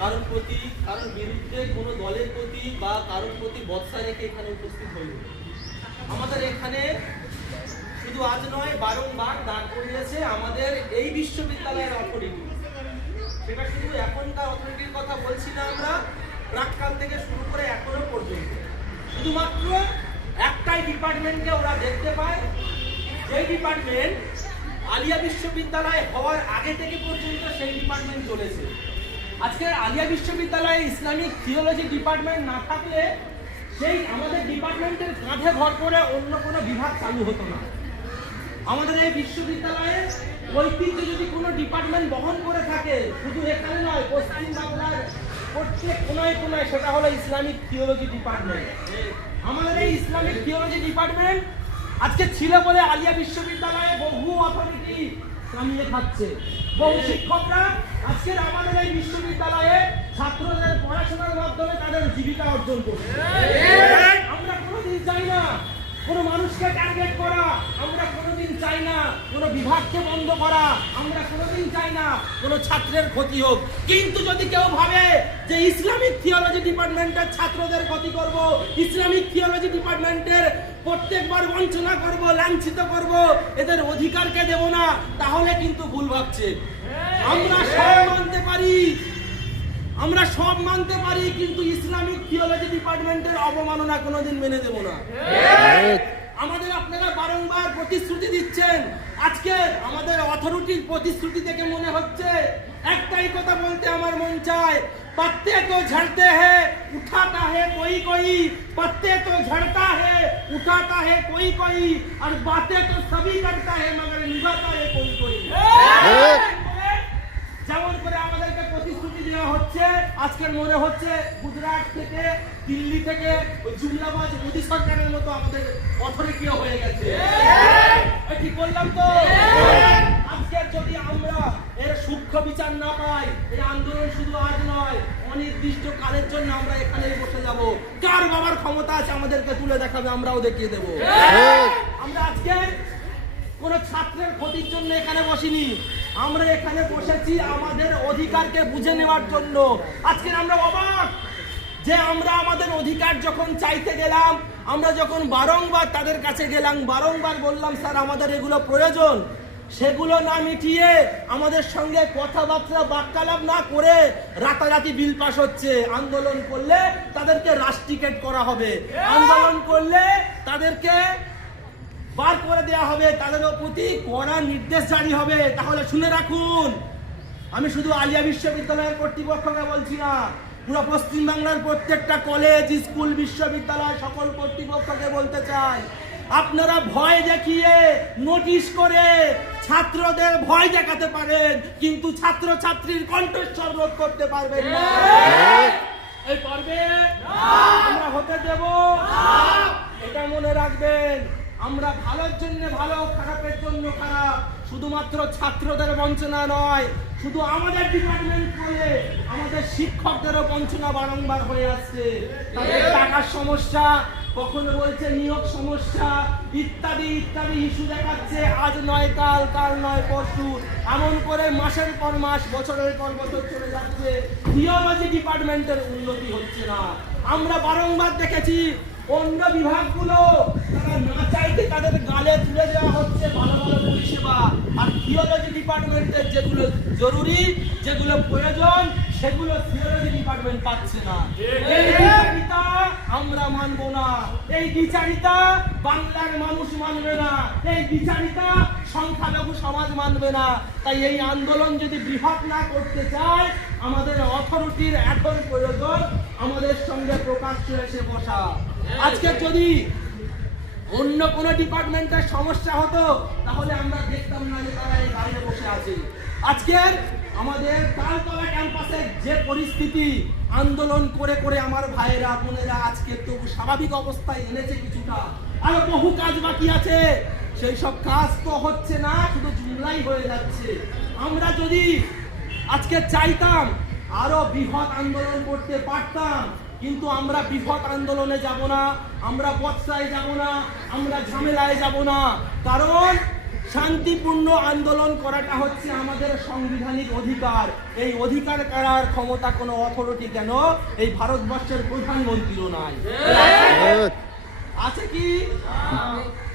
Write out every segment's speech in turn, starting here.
কারোর প্রতি, কারোর বিরুদ্ধে কোনো দলের প্রতি বা কারোর প্রতি বৎসা রেখে এখানে উপস্থিত হইনি। আমাদের এখানে শুধু আজ নয়, বারংবার দাঁড় করিয়েছে আমাদের এই বিশ্ববিদ্যালয়ের অথরিটি। সেটা শুধু এখনকার অথরিটির কথা বলছি না, আমরা প্রাক্কাল থেকে শুরু করে এখনো পর্যন্ত শুধুমাত্র একটাই ডিপার্টমেন্টকে ওরা দেখতে পায়, যেই ডিপার্টমেন্ট আলিয়া বিশ্ববিদ্যালয় হওয়ার আগে থেকে পর্যন্ত সেই ডিপার্টমেন্ট চলেছে। আজকে আলিয়া বিশ্ববিদ্যালয়ে ইসলামিক থিওলজি ডিপার্টমেন্ট না থাকলে সেই আমাদের ডিপার্টমেন্টের কাঁধে ভর করে অন্য কোনো বিভাগ চালু হতো না। আমাদের এই বিশ্ববিদ্যালয়ে ঐতিহ্য যদি কোনো ডিপার্টমেন্ট বহন করে থাকে, শুধু এখানে নয়, পশ্চিম বাংলার প্রত্যেক কোনায় কোনায়, সেটা হলো ইসলামিক থিওলজি ডিপার্টমেন্ট। আমাদের এই ইসলামিক থিওলজি ডিপার্টমেন্ট আজকে ছিল বলে আলিয়া বিশ্ববিদ্যালয়ে বহু অথরিটি কামিয়ে খাচ্ছে, বহু শিক্ষকরা আজকের আমাদের এই বিশ্ববিদ্যালয়ে ছাত্রদের পড়াশোনার মাধ্যমে তাদের জীবিকা অর্জন করছে। আমরা কোনোদিন চাই না কোনো মানুষকে টার্গেট করা, আমরা কোনোদিন চাই না কোনো বিভাগকে বন্ধ করা, আমরা কোনোদিন চাই না কোনো ছাত্রের ক্ষতি হোক। কিন্তু যদি কেউ ভাবে যে ইসলামিক থিওলজি ডিপার্টমেন্টের ছাত্রদের ক্ষতি করব, ইসলামিক থিওলজি ডিপার্টমেন্টের প্রত্যেকবার বঞ্চনা করব, লাঞ্ছিত করব, এদের অধিকারকে দেব না, তাহলে কিন্তু ভুল ভাবছে। আমরা সব মানতে পারি, আমরা সব মানতে পারি, কিন্তু ইসলামিক থিওলজি ডিপার্টমেন্টের অবমাননা কোনোদিন মেনে দেব না। আমাদের আপনারা বারংবার প্রতিশ্রুতি দিচ্ছেন, আজকে আমাদের অথরিটির প্রতিশ্রুতি থেকে মনে হচ্ছে একটাই কথা বলতে আমার মন চায়, पत्ते तो झड़ते हैं उठाता है कोई कोई, पत्ते तो झड़ता है उठाता है कोई कोई, और बातें तो सभी करता है मगर निभाता है कोई कोई। যেমন করে আমাদেরকে প্রতিশ্রুতি দেওয়া হচ্ছে, আজকের মনে হচ্ছে গুজরাট থেকে, দিল্লি থেকে ওই জুমলাবাজ মোদী সরকারের মতো আমাদের অথরিটিও হয়ে গেছে। ঠিক বললাম তো? আজকে যদি আমরা এর সূক্ষ্ম বিচার না পাই, এই আন্দোলন শুধু আজ নয়, অনির্দিষ্ট কালের জন্য আমরা এখানেই বসে যাব। কার বাবার ক্ষমতা আছে আমাদেরকে তুলে দেখাবে, আমরাও দেখিয়ে দেব। আমরা আজকে কোন ছাত্রের ক্ষতির জন্য এখানে বসিনি, আমরা এখানে বসেছি আমাদের অধিকারকে বুঝে নেওয়ার জন্য। আজকে আমরা অবাক যে আমরা আমাদের অধিকার যখন চাইতে গেলাম, আমরা যখন বারংবার তাদের কাছে গেলাম, বারংবার বললাম স্যার আমাদের এগুলো প্রয়োজন, সেগুলো না মিটিয়ে আমাদের সঙ্গে কথাবার্তা বাক্যালাপ না করে রাতারাতি বিল পাস হচ্ছে। আন্দোলন করলে তাদেরকে রাস্টিকেট করা হবে, আন্দোলন করলে তাদেরকে বার করে দেওয়া হবে, তাদের প্রতি কড়া নির্দেশ জারি হবে। তাহলে শুনে রাখুন, আমি শুধু আলিয়া বিশ্ববিদ্যালয়ের কর্তৃপক্ষকে বলছি না, পুরো পশ্চিম বাংলার প্রত্যেকটা কলেজ, স্কুল, বিশ্ববিদ্যালয় সকল কর্তৃপক্ষকে বলতে চাই, আপনারা ভয় দেখিয়ে নোটিশ করে ছাত্রদের ভয় দেখাতে পারেন, কিন্তু ছাত্র ছাত্রীর কণ্ঠস্বর রোধ করতে পারবেন না। এই পর্বে আমরা হতে দেব, এটা মনে রাখবেন। আমরা ভালোর জন্য ভালো, খারাপের জন্য খারাপ। শুধুমাত্র ছাত্রদের বঞ্চনা নয়, শুধু আমাদের ডিপার্টমেন্ট বলে আমাদের শিক্ষকদেরও বঞ্চনা বারংবার হয়ে আসছে। তাদের টাকার সমস্যা, কখনো বলছে নিয়োগ সমস্যা, ইত্যাদি ইত্যাদি ইস্যু দেখাচ্ছে। আজ নয় কাল, কাল নয় পরশু, এমন করে মাসের পর মাস, বছরের পর বছর চলে যাচ্ছে, থিওলজি ডিপার্টমেন্টের উন্নতি হচ্ছে না। আমরা বারংবার দেখেছি অন্য বিভাগগুলো তারা না চাইতে তাদের গালে তুলে দেওয়া হচ্ছে ভালো ভালো পরিষেবা, আর থিওলজি ডিপার্টমেন্টের যেগুলো জরুরি, যেগুলো প্রয়োজন, সেগুলো থিওলজি ডিপার্টমেন্ট পাচ্ছে না। এই বিচারিতা আমরা মানব না, এই বিচারিতা বাংলার মানুষ মানবে না, এই বিচারিতা সংখ্যালঘু সমাজ মানবে না। তাই এই আন্দোলন যদি বৃহৎ না করতে চায়, আমাদের অথরিটির এখন প্রয়োজন আমাদের সঙ্গে প্রকাশ্যে এসে বসা। আজকে যদি অন্য কোন ডিপার্টমেন্টের সমস্যা হতো, তাহলে আমরা দেখতাম না যে তারা এই বাইরে বসে আছে। আজকের আমাদের তালতলা ক্যাম্পাসের যে পরিস্থিতি, আন্দোলন করে করে আমার ভাইয়েরা বোনেরা আজকে তো স্বাভাবিক অবস্থায় এনেছে কিছুটা, আরো বহু কাজ বাকি আছে, সেই সব কাজ তো হচ্ছে না, শুধু জুমলাই হয়ে যাচ্ছে। আমরা যদি আজকে চাইতাম আরো বৃহৎ আন্দোলন করতে পারতাম, কিন্তু আমরা বৃহৎ আন্দোলনে যাব না, আমরা বৎসায় যাব না, আমরা ঝামেলায় যাব না। কারণ শান্তিপূর্ণ আন্দোলন করাটা হচ্ছে আমাদের সাংবিধানিক অধিকার। এই অধিকার করার ক্ষমতা কোনো অথরিটি কেন এই ভারতবর্ষের প্রধানমন্ত্রীও নাই, আছে কি?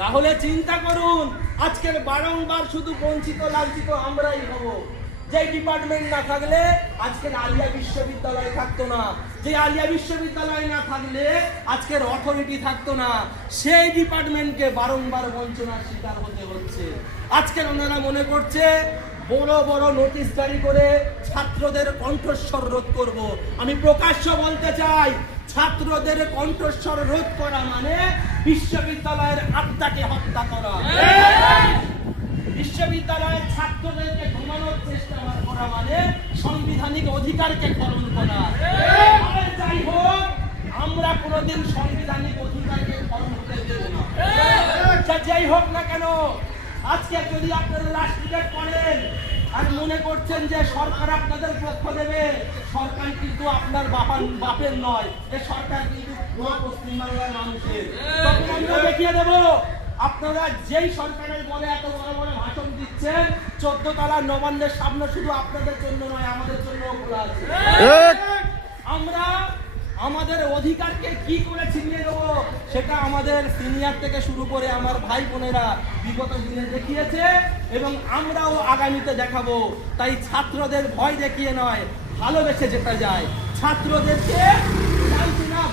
তাহলে চিন্তা করুন, আজকের বারংবার শুধু বঞ্চিত লাঞ্ছিত আমরাই হব। যে ডিপার্টমেন্ট না থাকলে আজকের আলিয়া বিশ্ববিদ্যালয় থাকতো না, যে আলিয়া বিশ্ববিদ্যালয় না থাকলে আজকের অথরিটি থাকতো না, সেই ডিপার্টমেন্টকে বারংবার বঞ্চনার শিকার হতে হচ্ছে। আজকের ওনারা মনে করছে বড় বড় নোটিশ জারি করে ছাত্রদের কণ্ঠস্বর রোধ করব। আমি প্রকাশ্য বলতে চাই, ছাত্রদের কণ্ঠস্বর রোধ করা মানে বিশ্ববিদ্যালয়ের আত্মাকে হত্যা করা, বিশ্ববিদ্যালয়ের ছাত্রদেরকে ঘুমানোর চেষ্টা করা মানে সাংবিধানিক অধিকারকে খর্ব করা। যাই হোক, আমরা কোনোদিন সাংবিধানিক অধিকারকে খর্ব হতে দেব না। যাই হোক না কেন, আজকে যদি আপনারা রাষ্ট্রীয় করেন আর মনে করছেন যে সরকার আপনাদের পক্ষ দেবে, সরকার কিন্তু আপনার বাপের নয়, এ সরকার কিন্তু পশ্চিমবাংলার মানুষের। আমরা দেখিয়ে দেব, আপনারা যেই সরকারের বলে এত বড় বড় ভাষণ দিচ্ছেন, 14 তলার নবান্নের সামনে শুধু আপনাদের জন্য নয়, আমাদের জন্য খোলা আছে। আমরা আমাদের অধিকারকে কি করে ছিনিয়ে দেবো সেটা আমাদের সিনিয়র থেকে শুরু করে আমার ভাই বোনেরা বিগত দিনে দেখিয়েছে এবং আমরাও আগামীতে দেখাবো। তাই ছাত্রদের ভয় দেখিয়ে নয়, ভালোবেসে যেতে যায়। ছাত্রদেরকে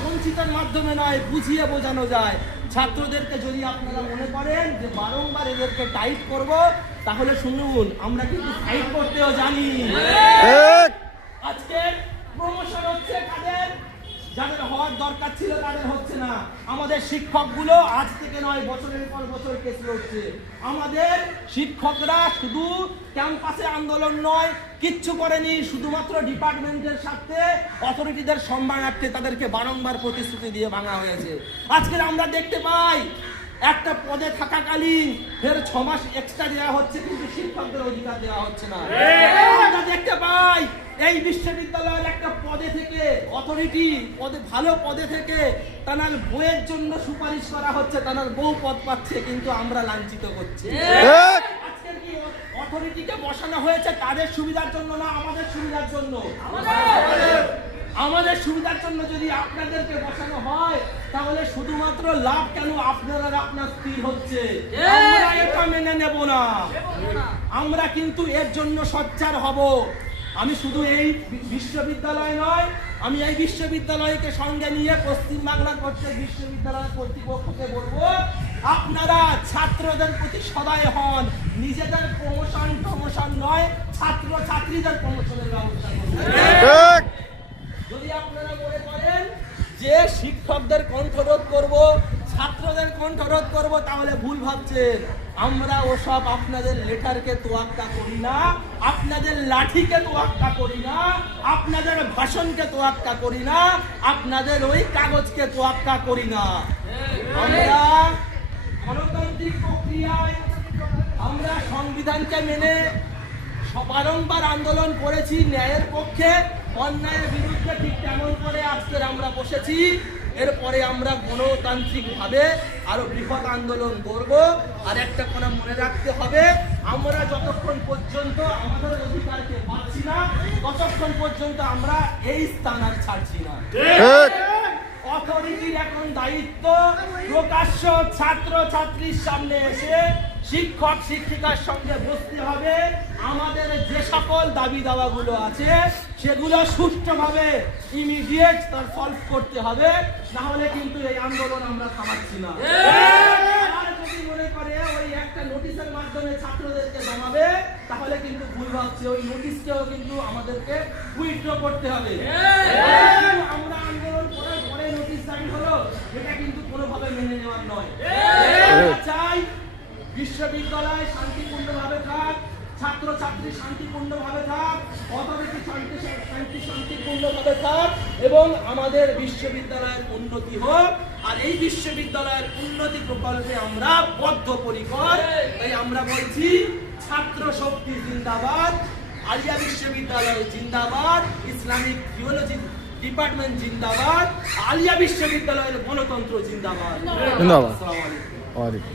বঞ্চিতের মাধ্যমে নয়, বুঝিয়ে বোঝানো যায়। ছাত্রদেরকে যদি আপনারা মনে করেন যে বারংবার এদেরকে টাইট করব, তাহলে শুনুন, আমরা কিন্তু ফাইট করতেও জানি। আজকে প্রমোশন হচ্ছে কাদের, যাদের হওয়ার দরকার ছিল তাদের হচ্ছে না। আমাদের শিক্ষকগুলো আজ থেকে নয়, বছরের পর বছর কেস লড়ছে। আমাদের শিক্ষকরা শুধু ক্যাম্পাসে আন্দোলন নয়, কিচ্ছু করেনি, শুধুমাত্র ডিপার্টমেন্টের সাথে অথরিটিদের সম্মানার্থে তাদেরকে বারংবার প্রতিশ্রুতি দিয়ে ভাঙা হয়েছে। আজকে আমরা দেখতে পাই একটা পদে থাকাকালীন ফের 6 মাস এক্সট্রা দেওয়া হচ্ছে, কিন্তু শিক্ষকদের অধিকার দেওয়া হচ্ছে না। আমরা দেখতে পাই এই বিশ্ববিদ্যালয়ের একটা পদে থেকে অথরিটি পদে, ভালো পদে থেকে তার বইয়ের জন্য সুপারিশ করা হচ্ছে, তার বউ পদ পাচ্ছে, কিন্তু আমরা লাঞ্ছিত করছি। আজকের কি অথরিটিকে বসানো হয়েছে তাদের সুবিধার জন্য না আমাদের সুবিধার জন্য? আমাদের সুবিধার জন্য যদি আপনাদেরকে বসানো হয়, তাহলে শুধুমাত্র লাভ কেন আপনারা আপনার স্থির হচ্ছে, আমরা এটা মেনে নেব না। আমরা কিন্তু এর জন্য সোচ্চার হব। আমি শুধু এই বিশ্ববিদ্যালয় নয়, আমি এই বিশ্ববিদ্যালয়কে সঙ্গে নিয়ে পশ্চিমবাংলার প্রত্যেক বিশ্ববিদ্যালয় কর্তৃপক্ষকে বলবো, আপনারা ছাত্রদের প্রতি সদয় হন। নিজেদের প্রমোশন নয়, ছাত্র ছাত্রীদের প্রমোশনের ব্যবস্থা করুন। যদি আপনারা মনে করেন যে শিক্ষকদের কণ্ঠরোধ করব, ছাত্রদের কণ্ঠরোধ করব, তাহলে ভুল ভাবছেন। আমরা ওসব আপনাদের লেটারকে তোয়াক্কা করি না, আপনাদের লাঠিকে তোয়াক্কা করি না, আপনাদের ভাষণকে তোয়াক্কা করি না, আপনাদের ওই কাগজকে তোয়াক্কা করি না। আমরা গণতান্ত্রিক প্রক্রিয়ায় আমরা সংবিধানকে মেনে বারংবার আন্দোলন করেছি ন্যায়ের পক্ষে, অন্যায়ের বিরুদ্ধে। ঠিক তেমন করে আজকের আমরা বসেছি। এরপরে আমরা গণতান্ত্রিক ভাবে আরো বৃহৎ আন্দোলন করব। আর একটা কথা মনে রাখতে হবে, আমরা যতক্ষণ পর্যন্ত আমাদের অধিকারকে পাচ্ছি না, ততক্ষণ পর্যন্ত আমরা এই স্থান আর ছাড়ছি না। অথরিটির এখন দায়িত্ব প্রকাশ্য ছাত্র ছাত্রীর সামনে এসে শিক্ষক শিক্ষিকার সঙ্গে বসতে হবে। আমাদের যে সকল দাবি দাওয়াগুলো আছে সেগুলো সুষ্ঠুভাবে ইমিডিয়েট তার সলভ করতে হবে, না হলে কিন্তু এই আন্দোলন আমরা থামাচ্ছি না। আর যদি মনে করে ওই একটা নোটিশের মাধ্যমে ছাত্রদেরকে জানাবে, তাহলে কিন্তু ভুল ভাবছে। ওই নোটিশকেও কিন্তু আমাদেরকে উইথড্র করতে হবে। আমরা আন্দোলন করার পরে নোটিশ জারি হলো, এটা কিন্তু কোনোভাবে মেনে নেওয়ার নয়। চাই বিশ্ববিদ্যালয় শান্তিপূর্ণভাবে থাক, ছাত্র ছাত্রী শান্তিপূর্ণভাবে থাক, অথরিটি শান্তিপূর্ণভাবে থাক এবং আমাদের বিশ্ববিদ্যালয়ের উন্নতি হোক। আর এই বিশ্ববিদ্যালয়ের উন্নতি প্রকল্পে আমরা বদ্ধপরিকর। তাই আমরা বলছি, ছাত্র শক্তি জিন্দাবাদ, আলিয়া বিশ্ববিদ্যালয় জিন্দাবাদ, ইসলামিক থিওলজি ডিপার্টমেন্ট জিন্দাবাদ, আলিয়া বিশ্ববিদ্যালয়ের গণতন্ত্র জিন্দাবাদ। ধন্যবাদ।